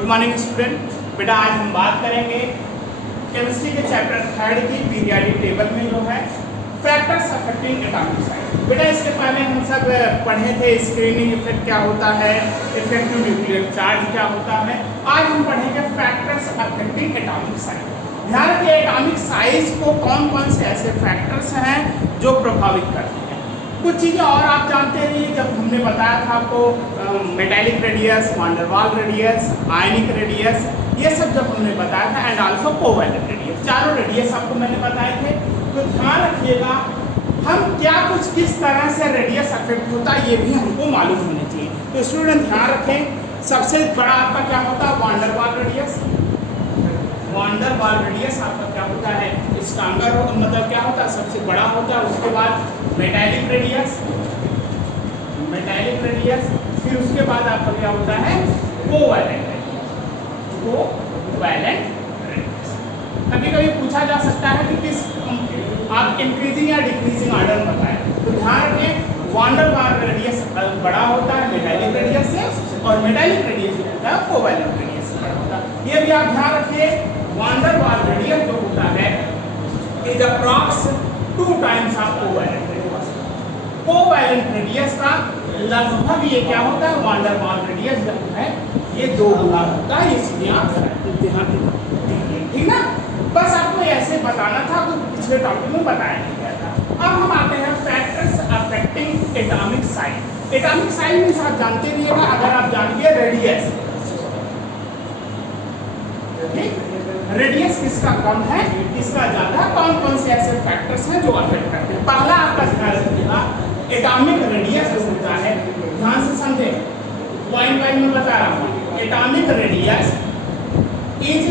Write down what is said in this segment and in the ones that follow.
Good morning student. बेटा आज हम बात करेंगे केमिस्ट्री के चैप्टर 3 की पीरियोडिक टेबल में जो है फैक्टर्स अफेक्टिंग एटॉमिक साइज। बेटा इसके पहले हम सब पढ़े थे स्क्रीनिंग इफेक्ट क्या होता है, इफेक्टिव न्यूक्लियर चार्ज क्या होता है। आज हम पढ़ेंगे फैक्टर्स अफेक्टिंग एटॉमिक साइज। ध्यान रखिए एटॉमिक साइज को कौन कौन से ऐसे फैक्टर्स हैं जो प्रभावित करते हैं। कुछ चीज़ें और आप जानते रहिए, जब हमने बताया था आपको metallic radius, van der Waals radius, ionic radius, ये सब जब हमने बताया था, एंड आल्सो कोवैलेंट रेडियस, चारों रेडियस आपको मैंने बताए थे। तो ध्यान रखिएगा हम क्या कुछ किस तरह से रेडियस अफेक्ट होता है ये भी हमको मालूम होना चाहिए। तो स्टूडेंट ध्यान रखें, सबसे बड़ा आपका क्या होता है वान der Waals radius. Van der Waals radius आपका क्या होता है स्ट्रॉन्गर, मतलब क्या होता है सबसे बड़ा होता है। उसके बाद मेटालिक रेडियस, मेटालिक रेडियस, फिर उसके बाद आपका क्या होता है कोवैलेंट रेडियस, कोवैलेंट रेडियस। कभी कभी पूछा जा सकता है कि किस आप इंक्रीजिंग या डिक्रीजिंग ऑर्डर में बताएं। तो ध्यान रखें वान डेर वाल रेडियस बड़ा होता है मेटालिक रेडियस से, और मेटालिक रेडियस जो होता है कोवैलेंट रेडियस से बड़ा होता है। ये भी आप ध्यान रखिए वान डेर वाल रेडियस जो होता है is approx 2 times of covalent radius. Covalent radius का लगभग ये क्या होता है वान डेर वाल रेडियस जो है ये 2 गुना होता है। इसलिए आप ध्यान दीजिए, ठीक ना। बस आपको ऐसे बताना था, तो पिछले टॉपिक में बताया नहीं गया था। अब हम आते हैं factors affecting atomic size. Atomic size में आप जानते रहिएगा, अगर आप जानिए रेडियस, ठीक, रेडियस किसका कम है किसका ज्यादा, कौन कौन से ऐसे फैक्टर्स हैं जो अफेक्ट करते हैं। पहला आपका ध्यान रखिएगा एटॉमिक रेडियस जो होता है, ध्यान से समझे, पॉइंट वाइज में बता रहा हूं। Atomic radius is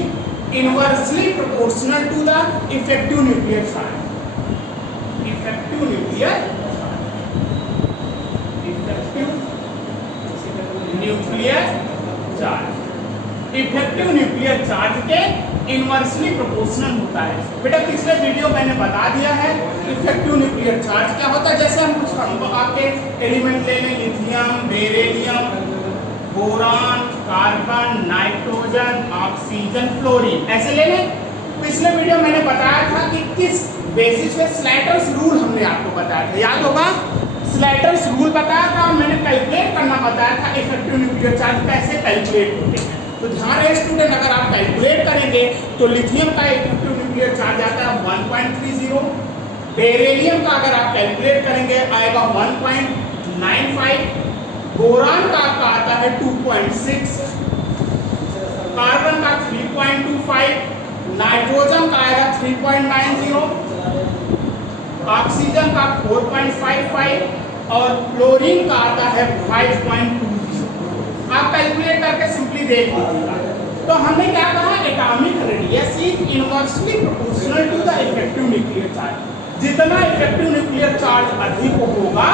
inversely proportional to the effective nuclear charge. Effective nuclear charge, effective nuclear charge के इनवर्सली प्रोपोर्शनल होता है। बेटा पिछले वीडियो मैंने बता दिया है इफेक्टिव न्यूक्लियर चार्ज क्या होता है। जैसे हम कुछ आपके एलिमेंट ले लें, lithium, beryllium, boron, carbon, nitrogen, oxygen, fluorine, ऐसे ले लें। पिछले वीडियो मैंने बताया था कि किस बेसिस पे स्लैटर्स रूल हमने आपको बताया था, याद होगा। स्लैटर्स रूल बताया था, मैंने कैलकुलेट करना बताया था इफेक्टिव न्यूक्लियर चार्ज कैसे कैलकुलेट होते हैं। तो ध्यान रहे स्टूडेंट, अगर आप कैलकुलेट करेंगे तो लिथियम का इफेक्टिव न्यूक्लियर चार्ज आता है 1.30, बेरिलियम का अगर आप कैलकुलेट करेंगे आएगा 1.95, बोरान का आपका आता है 2.6, कार्बन का 3.25, नाइट्रोजन का आएगा 3.90, ऑक्सीजन का 4.55 और क्लोरीन का आता है 5.20। आप कैलकुलेट करके सिंपली देख लीजिएगा। तो हमने क्या कहा atomic radius is inversely proportional to the effective nuclear charge. जितना इफेक्टिव न्यूक्लियर चार्ज अधिक होगा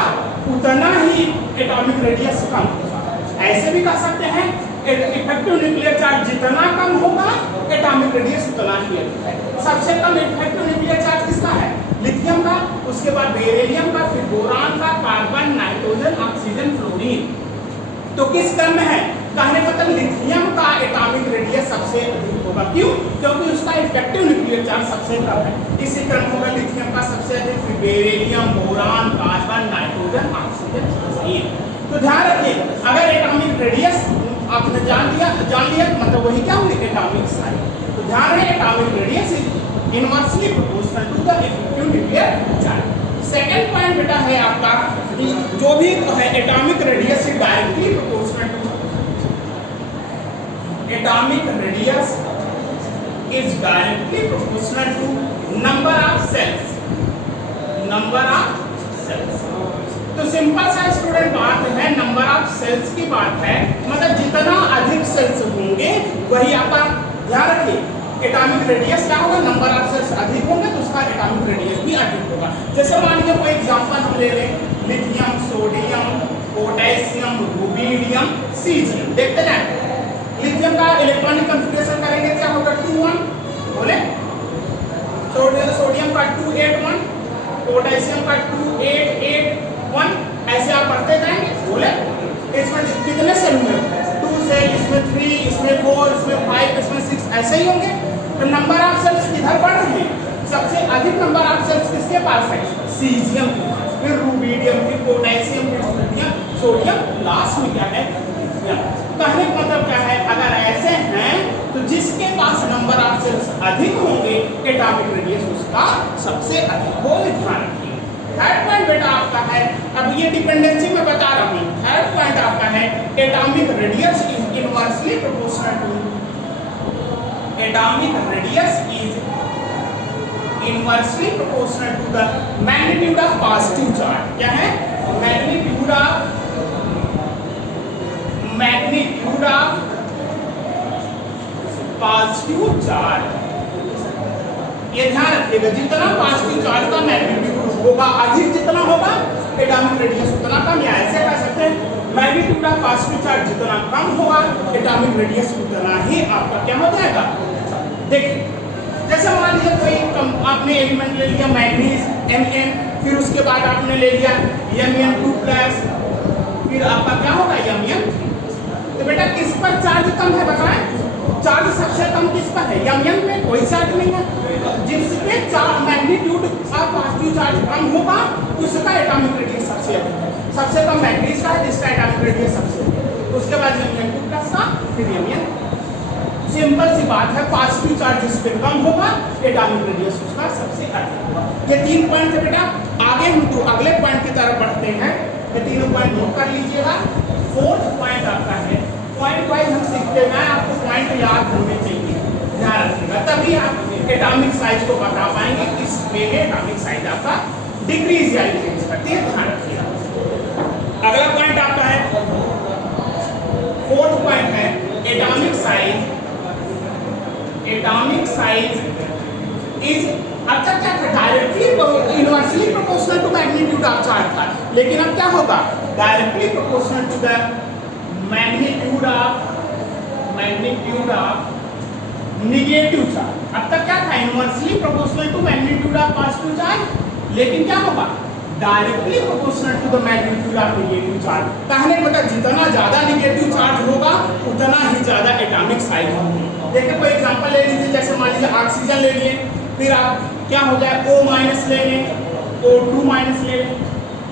उतना ही एटॉमिक रेडियस कम होगा। ऐसे भी कह सकते हैं इफेक्टिव न्यूक्लियर चार्ज जितना कम होगा एटॉमिक रेडियस उतना ही अधिक है। सबसे कम इफेक्टिव न्यूक्लियर चार्ज किसका है लिथियम का, उसके बाद बेरिलियम का, फिर बोरान का, कार्बन, नाइट्रोजन, ऑक्सीजन, फ्लोरीन। तो किस क्रम में है कहने मतलब लिथियम का एटॉमिक रेडियस सबसे अधिक होगा। क्यों? क्योंकि उसका इफेक्टिव न्यूक्लियर चार्ज सबसे कम है। इसी क्रम होगा लिथियम का सबसे अधिक, फिर beryllium, boron, carbon, nitrogen, oxygen, fluorine. तो ध्यान रखिए अगर एटॉमिक रेडियस आपने जान लिया मतलब वही क्या होगी एटॉमिक साइज। तो ध्यान रहे atomic radius is inversely proportional to the effective nuclear charge. Second point बेटा है आपका जो भी है atomic radius is directly proportional to, atomic radius is directly proportional to number of shells, number of shells. तो सिंपल सा student बात है, नंबर ऑफ सेल्स की बात है, मतलब जितना अधिक सेल्स होंगे वही आपका, ध्यान रखिए एटॉमिक रेडियस क्या होगा, नंबर ऑफ सेल्स अधिक होंगे तो उसका एटॉमिक रेडियस भी अधिक होगा। जैसे मान लीजिए कोई एग्जांपल हम ले लें, lithium, sodium, potassium, rubidium, caesium. देखते जाएं लिथियम का इलेक्ट्रॉनिक कॉन्फ़िगरेशन करेंगे क्या होगा 2-1, बोले सोडियम का 281, पोटेशियम का 2881, ऐसे आप बढ़ते जाएंगे। बोले इसमें कितने सेल में 2 सेल, इसमें 3, इसमें 4, इसमें 5, इसमें 6 ऐसे ही होंगे। तो नंबर ऑफ सेल्स किधर बढ़ रहे हैं? सबसे अधिक नंबर ऑफ सेल्स किसके पास है? सीजियम के पास, फिर रूबीडियम, फिर पोटेशियम, फिर सोडियम, लास्ट में क्या है? कहने का मतलब क्या है? अगर ऐसे हैं तो जिसके पास नंबर ऑफ सेल्स अधिक होंगे एटॉमिक रेडियस उसका सबसे अधिक हो, ध्यान रखिए। थर्ड पॉइंट बेटा आपका है, अब ये डिपेंडेंसी में बता रहा हूं। थर्ड पॉइंट आपका है atomic radius is inversely proportional to, atomic radius is inversely proportional to the magnitude of positive charge. क्या है? Magnitude of positive charge. ये ध्यान रखिएगा, जितना पॉजिटिव चार्ज का मैग्नीट्यूड होगा अधिक, जितना होगा एटॉमिक रेडियस उतना कम, या ऐसे कह सकते हैं मैग्नीट्यूड ऑफ पॉजिटिव चार्ज जितना कम होगा एटॉमिक रेडियस उतना ही आपका क्या हो जाएगा। देखिए जैसे मान लीजिए कोई आपने एलिमेंट ले लिया मैग्नीज Mn, फिर उसके बाद आपने ले लिया Mn2+, फिर आपका क्या होगा Mn3। तो बेटा किस पर चार्ज कम है बताएं? चार्ज सबसे कम किस पर है? Mn पे कोई चार्ज नहीं है। जिसपे मैग्नीट्यूड ऑफ पॉजिटिव चार्ज कम होगा उसका एटॉमिक रेडियस सबसे अधिक है। सबसे कम मैग्नीज का है जिसका एटॉमिक रेडियस सबसे अधिक है। उसके बाद Mn2+ का, फिर Mn। सिंपल सी बात है, पॉजिटिव चार्ज जिस पे कम होगा एटॉमिक रेडियस उसका सबसे अधिक होगा। ये 3 पॉइंट है बेटा। आगे हम तो अगले पॉइंट की तरफ बढ़ते हैं। ये तीनों पॉइंट नोट कर लीजिएगा। फोर्थ पॉइंट आपका है, पॉइंट वाइज हम सीखते हैं, आपको पॉइंट याद होने चाहिए, ध्यान रखिएगा, तभी आप एटॉमिक साइज को बता पाएंगे किस वे में एटॉमिक साइज आपका डिक्रीज या इंक्रीज करती है, ध्यान रखिएगा। अगला पॉइंट आपका है, फोर्थ पॉइंट है atomic size. Atomic size is, अब तक क्या था? Directly inversely proportional to magnitude of charge था, लेकिन अब क्या होगा? Directly proportional to the magnitude of negative charge. अब तक क्या था? Inversely proportional to magnitude of positive charge, लेकिन क्या होगा? Directly proportional to the magnitude of negative charge. कहने का मतलब जितना ज्यादा नेगेटिव चार्ज होगा उतना ही ज्यादा एटॉमिक साइज होगी। देखिए कोई एग्जांपल ले लीजिए, जैसे मान लीजिए ऑक्सीजन ले लिए, फिर आप क्या हो जाए O- ले लें, O2- ले लें।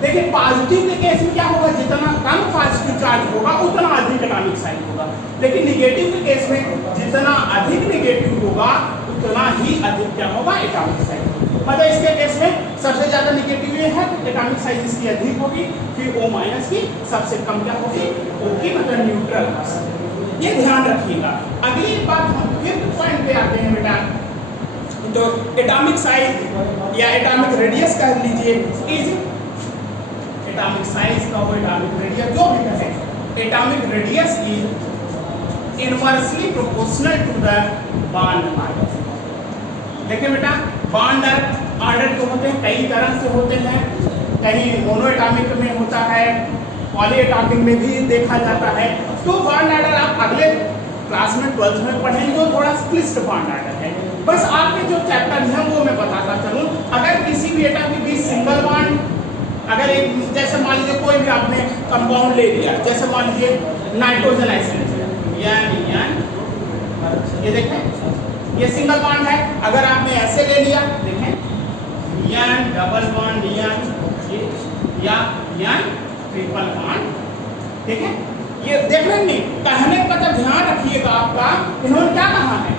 देखिए पॉजिटिव के केस में क्या होगा? जितना कम पॉजिटिव चार्ज होगा उतना अधिक एटॉमिक साइज होगा, लेकिन नेगेटिव के केस में जितना अधिक नेगेटिव होगा उतना ही अधिक क्या होगा? Atomic size. मतलब इसके केस में सबसे ज्यादा नेगेटिव ये है, एटॉमिक साइज इसकी अधिक होगी, फिर O- की सबसे कम क्या होगी? O की, मतलब न्यूट्रल। ये ध्यान रखिएगा। अगली बात हम फिफ्थ पॉइंट पे आते हैं बेटा, तो एटॉमिक साइज या एटॉमिक रेडियस कह लीजिए इज, एटॉमिक साइज का हो, एटॉमिक रेडियस जो भी कहें, atomic radius is inversely proportional to the bond order. देखिए बेटा बॉन्ड ऑर्डर जो होते हैं कई तरह से होते हैं, कहीं मोनो एटॉमिक में होता है, पॉली एटॉमिक में भी देखा जाता है। तो बॉन्ड ऑर्डर आप अगले क्लास में 12th में पढ़ेंगे, जो थोड़ा क्लिष्ट बॉन्ड ऑर्डर है। बस आपके जो चैप्टर हैं वो मैं बताता चलूँ। अगर किसी भी एटम के बीच सिंगल बॉन्ड, अगर एक जैसे मान लीजिए कोई भी आपने कंपाउंड ले लिया, जैसे मान लीजिए नाइट्रोजन एसिड, ये देखें ये सिंगल बॉन्ड है। अगर आपने ऐसे ले लिया, देखें यन डबल बॉन्ड या यन ट्रिपल बॉन्ड, ठीक है। ये देख रहे नहीं, कहने का मतलब ध्यान रखिएगा आपका, इन्होंने क्या कहा है?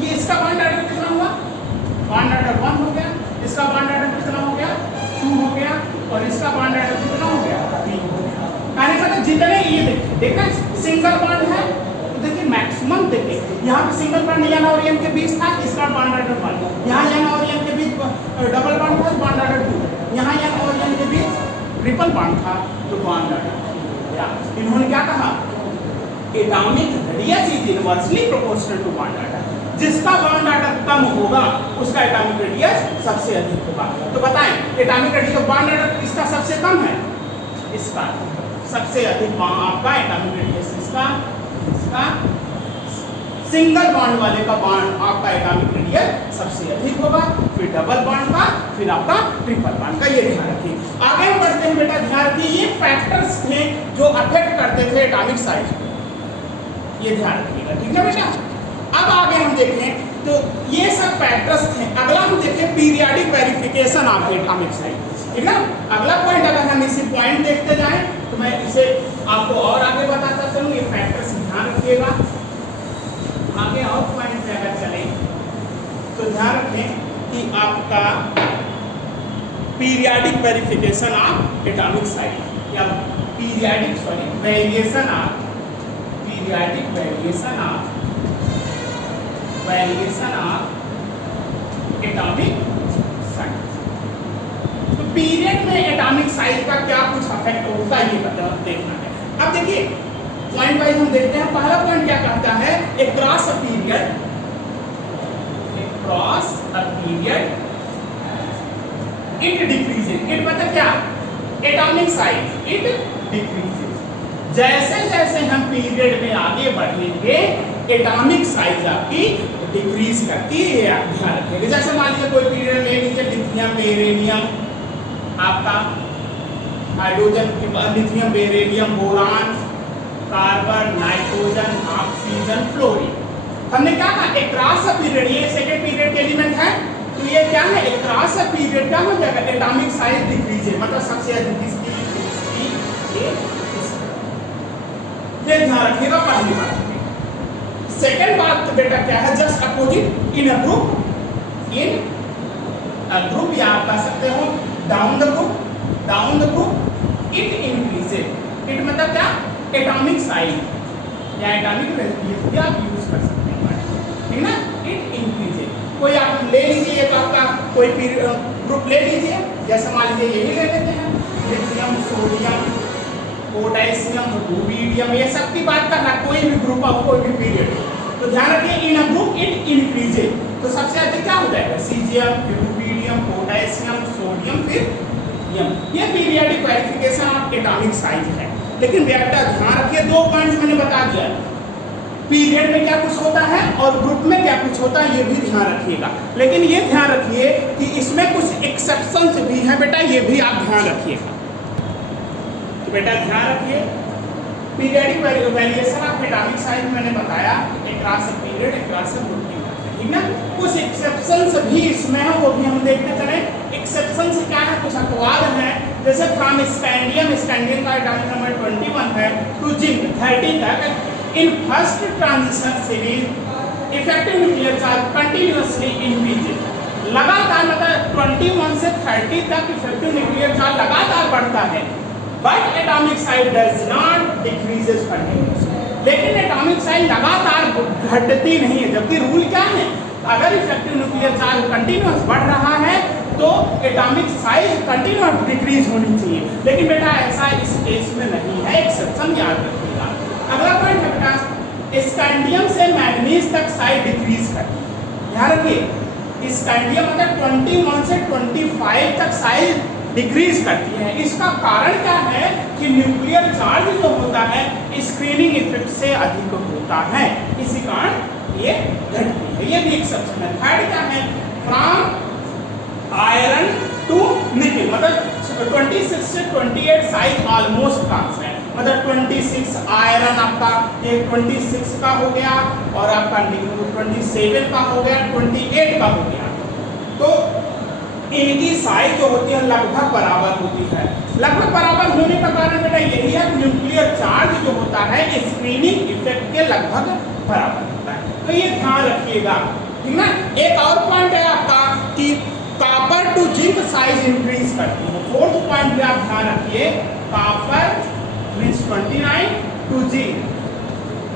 ये इसका बॉन्ड ऑर्डर कितना हुआ? बॉन्ड ऑर्डर 1 हो गया, इसका बॉन्ड ऑर्डर कितना हो गया? 2 हो गया, और इसका बॉन्ड ऑर्डर कितना हो गया? 3 हो गया। कहने का मतलब जितने ये देखिए सिंगल बॉन्ड है तो देखिए मैक्सिमम देखिए यहाँ पे सिंगल बॉन्ड यन और यन के बीच था, इसका बॉन्ड ऑर्डर 1, यहाँ यन और यन के बीच डबल बॉन्ड था, बॉन्ड ऑर्डर 2, यहाँ यन और यन के बीच ट्रिपल बॉन्ड था तो बॉन्ड ऑर्डर। इन्होंने क्या कहा? Atomic radius is inversely proportional to bond order. जिसका बॉन्ड ऑर्डर कम होगा उसका एटॉमिक रेडियस सबसे अधिक होगा। तो बताएं एटॉमिक रेडियस बॉन्ड ऑर्डर किसका सबसे कम है? इसका सबसे अधिक आपका एटॉमिक रेडियस इसका सिंगल बॉन्ड वाले का बॉन्ड आपका एटॉमिक रेडियस सबसे अधिक होगा, फिर डबल बॉन्ड का, फिर आपका ट्रिपल बॉन्ड का। ये ध्यान रखिए। आगे हम बढ़ते हैं बेटा, ध्यान रखिए ये फैक्टर्स थे जो अफेक्ट करते थे एटॉमिक साइज को। ये ध्यान रखिएगा, ठीक है बेटा। अब आगे हम देखें तो ये सब फैक्टर्स थे। अगला हम देखें periodic verification of atomic size, ठीक है। अगला पॉइंट अगर हम इसी पॉइंट देखते जाएं तो मैं इसे आपको और आगे बताता चलूं, ये फैक्टर्स ध्यान रखिएगा। आगे और पॉइंट पे अगर चले तो ध्यान रखें कि आपका periodic verification of atomic size या periodic variation of atomic size. तो पीरियड में एटॉमिक साइज का क्या कुछ अफेक्ट होता है ये देखना है। अब देखिए पॉइंट वाइज हम देखते हैं। पहला पॉइंट क्या कहता है, across a period it decreases. It मतलब क्या, एटॉमिक साइज इट डिक्रीजेज। जैसे जैसे हम पीरियड में आगे बढ़ेंगे एटॉमिक साइज आपकी डिक्रीज करती है, आप ध्यान रखिएगा। जैसे मान लीजिए कोई पीरियड ले लीजिए लिथियम बेरिलियम, आपका hydrogen, lithium beryllium, boron, carbon, nitrogen, oxygen, fluorine. हमने क्या कहा, अक्रॉस अ पीरियड, ये सेकंड पीरियड के एलिमेंट है, तो ये क्या है, अक्रॉस अ पीरियड क्या हो जाएगा, एटॉमिक साइज डिक्रीज है, मतलब सबसे अधिक इसकी ये ध्यान रखिएगा पहली बात। सेकंड बात तो बेटा क्या है, just opposite in a group या आप कह सकते हो down the group it increases. It मतलब क्या, एटॉमिक साइज या एटॉमिक रेडियस भी आप यूज कर सकते हैं, ठीक ना। इट इंक्रीजेज, कोई आप ले लीजिए तो आपका कोई ग्रुप ले लीजिए, जैसे मान लीजिए ये भी ले लेते हैं, लिथियम, सोडियम, पोटेशियम, रूबिडियम, ये सब की बात करना, कोई भी ग्रुप ऑफ कोई भी पीरियड। तो ध्यान रखिए इन अ ग्रुप इट इंक्रीजेज, तो सबसे अधिक क्या हो जाएगा, सीजियम, रूबिडियम, पोटेशियम, सोडियम, फिर यम। ये periodic verification of atomic size है। लेकिन बेटा ध्यान रखिए, दो पॉइंट्स मैंने बता दिया, पीरियड में क्या कुछ होता है और ग्रुप में क्या कुछ होता है, ये भी ध्यान रखिएगा। लेकिन ये ध्यान रखिए कि इसमें कुछ एक्सेप्शंस भी हैं बेटा, ये भी आप ध्यान रखिएगा। तो बेटा ध्यान रखिए, periodic variation of atomic size मैंने बताया, across a period, across a group की बात है, ठीक ना। कुछ एक्सेप्शंस भी इसमें है, वो भी हम देखते चले। एक्सेप्शंस क्या है, कुछ अपवाद हैं, जैसे फ्रॉम स्कैंडियम का एटॉमिक नंबर 21 है, टू जिंक 30 तक in first transition series effective nuclear charge continuously increases. लगातार मतलब 21 से 30 तक इफेक्टिव न्यूक्लियर चार्ज लगातार बढ़ता है, but atomic size does not decreases continuously. लेकिन एटॉमिक साइज लगातार घटती नहीं है, जबकि रूल क्या है, अगर इफेक्टिव न्यूक्लियर चार्ज कंटिन्यूअस बढ़ रहा है तो एटॉमिक साइज कंटिन्यूअस डिक्रीज होनी चाहिए। लेकिन बेटा ऐसा इस केस में नहीं है, एक्सेप्शन याद रखिएगा। अगला पॉइंट है बेटा, स्कैंडियम से मैग्नीज तक साइज डिक्रीज करती है। ध्यान रखिए, स्कैंडियम मतलब 21 से 25 तक साइज डिक्रीज करती है। इसका कारण क्या है कि न्यूक्लियर चार्ज जो होता है स्क्रीनिंग इफेक्ट से अधिक होता है, इसी कारण ये घटती है, ये भी एक्सेप्शन है। थर्ड क्या है, फ्रॉम आयरन टू निकल, मतलब 26 से 28 साइज ऑलमोस्ट कांस्टेंट, मतलब 26 आयरन आपका ये 26 का हो गया और आपका निकल 27 का हो गया, 28 का हो गया। तो इनकी साइज जो होती है लगभग बराबर होती है। लगभग बराबर होने का कारण बेटा यही है, न्यूक्लियर चार्ज जो होता है स्क्रीनिंग इफेक्ट के लगभग बराबर होता है। तो ये ध्यान रखिएगा, ठीक ना। एक और पॉइंट है आपका कि copper two zinc size increase करती है। फोर्थ पॉइंट पे आप ध्यान रखिए, कॉपर मींस 29 टू जिंक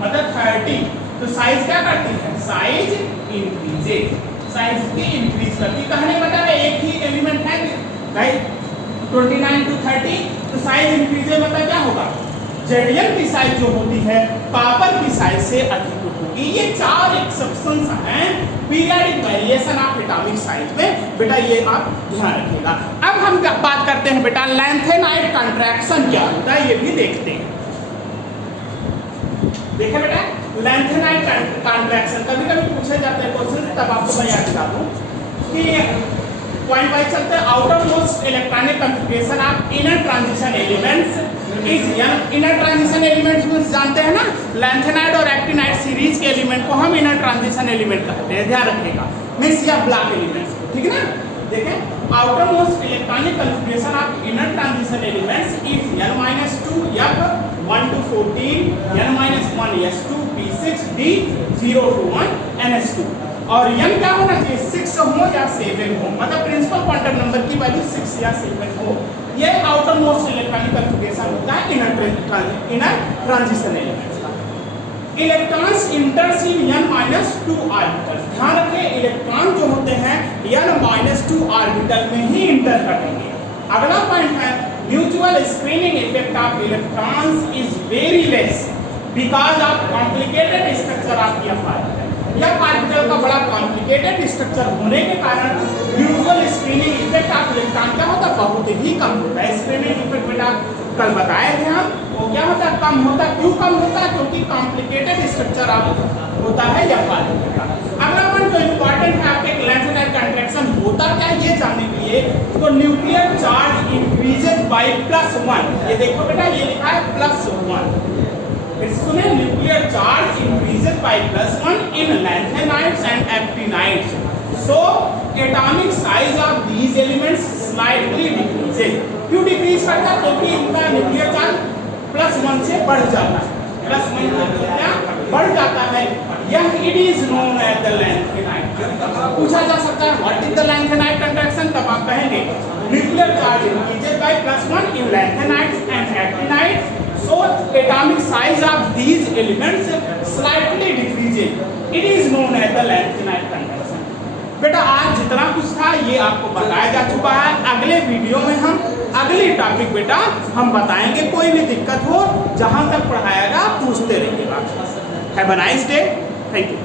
मतलब 30, तो साइज क्या करती है, साइज इंक्रीजेज, साइज की इंक्रीज करती है। कहने बता रहे एक ही एलिमेंट है भाई 29 टू 30, तो साइज इंक्रीज मतलब क्या होगा, जेडियम की साइज जो होती है कॉपर की साइज से अधिक होगी। ये चार एक्सेप्शंस हैं periodic variation of atomic size में, बेटा ये आप ध्यान रखिएगा। अब हम बात करते हैं बेटा लैंथेनाइड कॉन्ट्रैक्शन क्या होता है, ये भी देखते हैं। देखिए बेटा लैंथेनाइड कॉन्ट्रैक्शन कभी कभी पूछे जाते हैं क्वेश्चन, तब आपको मैं याद दिला दूं कि पॉइंट वाइज चलते हैं। Outer most electronic configuration of inner transition elements इस इनर ट्रांजिशन एलिमेंट्स को जानते हैं ना, लैंथेनाइड और एक्टिनाइड सीरीज के एलिमेंट को हम इनर ट्रांजिशन एलिमेंट कहते हैं, ध्यान रखिएगा, मींस या ब्लॉक एलिमेंट्स, ठीक है ना। देखें outer most electronic configuration of inner transition elements is n-2 f 1 to 14 n-1 s2 p6 d 0 to 1 ns2 और n क्या होना चाहिए 6 हो या 7 हो, मतलब प्रिंसिपल क्वांटम नंबर की वैल्यू 6 या 7 हो। ये आउटर मोस्ट इलेक्ट्रॉनिक कॉन्फ़िगरेशन होता है इनर ट्रांजिशन एलिमेंट्स का। इलेक्ट्रॉन्स इंटर्स इन n-2 ऑर्बिटल, ध्यान रखें इलेक्ट्रॉन जो होते हैं n-2 ऑर्बिटल में ही इंटर करेंगे। अगला पॉइंट है mutual screening effect of electrons is very less because of complicated structure of the orbital. यह ऑर्बिटल का बड़ा कॉम्प्लिकेटेड स्ट्रक्चर होने के कारण mutual screening effect of electron क्या होता है, बहुत ही कम होता है। स्क्रीनिंग इफेक्ट बेटा कल बताए थे हम, वो क्या होता है, कम होता है। क्यों कम होता है, क्योंकि कॉम्प्लिकेटेड स्ट्रक्चर होता है यह ऑर्बिटल का। अगला पॉइंट जो इंपॉर्टेंट है आपके लैंथेनाइड कंट्रैक्शन होता क्या है ये जानने के लिए, तो न्यूक्लियर चार्ज इंक्रीजेज बाय +1, ये देखो बेटा ये लिखा है +1, फिर सुने nuclear charge increases by +1 in lanthanides and actinides, so atomic size of these elements slightly decreases. क्यों डिक्रीज करता है, क्योंकि इनका न्यूक्लियर चार्ज +1 से बढ़ जाता है, +1 क्या बढ़ जाता है। यह it is known as the lanthanide. पूछा जा सकता है what is the lanthanide contraction, तब आप कहेंगे nuclear charge increases by +1 in lanthanides and actinides, so atomic size of these elements slightly decreases, it is known as the lanthanide conduction। बेटा आज जितना कुछ था ये आपको बताया जा चुका है। अगले वीडियो में हम अगली टॉपिक बेटा हम बताएंगे। कोई भी दिक्कत हो जहां तक पढ़ाएगा पूछते रहिएगा। Have a nice day, thank you.